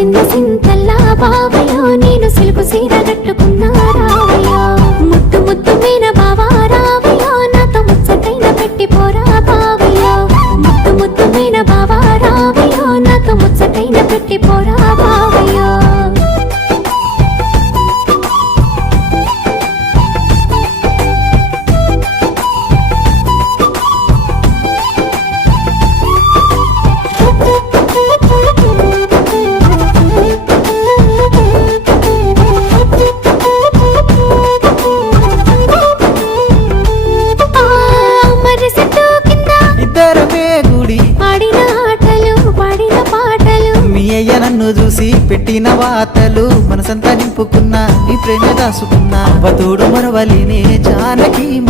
మురిసింద సింతల్లా బావయ్యో నేను సిలుకు సీర కట్టుకున్నా రావయ్యో ముద్దు ముద్దు మీన బావా రావయ్యో నాతో ముచ్చటైన పెట్టి పోరా బావయ్యో ముద్దు ముద్దు మీన బావా రావయ్యో నాతో ముచ్చటైన పెట్టి పోరా బావయ్యో నన్ను చూసి పెట్టిన వాతలు మనసంతా నింపుకున్నా నీ ప్రేమ దాసుకున్నా అవతోడు మరవలినే జానకి